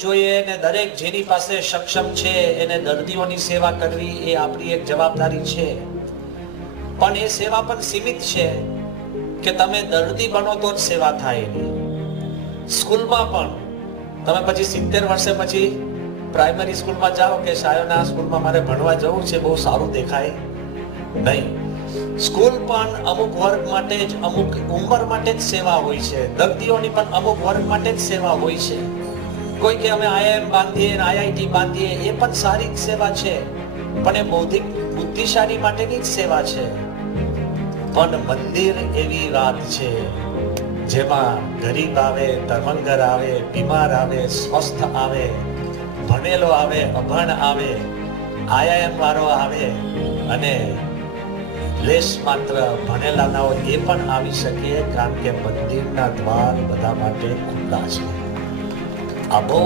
જોઈએ ને દરેક જેની પાસે સક્ષમ છે એને દર્દીઓની સેવા કરવી એ આપણી એક જવાબદારી છે, પણ એ સેવા પણ સીમિત છે કે તમે દર્દી બનો તો જ સેવા થાય એની. સ્કૂલમાં પણ તમે પછી 70 વર્ષે પછી પ્રાઇમરી સ્કૂલમાં જાઓ કે શાળાના સ્કૂલમાં મારે ભણવા જવું છે, બહુ સારું દેખાય નહીં. સ્કૂલ પણ અમુક વર્ગ માટે જ, અમુક ઉંમર માટે જ સેવા હોય છે. દર્દીઓની પણ અમુક વર્ગ માટે જ સેવા હોય છે. કોઈ કે અમે IIM બાંધીએ ને IIT બાંધીએ, એ પણ સારી સેવા છે, પણ એ બૌદ્ધિક બુદ્ધિશાળી માટેની જ સેવા છે. પણ મંદિર એવી વાત છે જેમાં ગરીબ આવે, તરવંગર આવે, બીમાર આવે, સ્વસ્થ આવે, ભણેલો આવે, અભણ આવે, IIM વાળો આવે અને લેશ માત્ર ભણેલા ના હોય એ પણ આવી શકે, કારણ કે મંદિરના દ્વાર બધા માટે ખુલ્લા છે. આ બહુ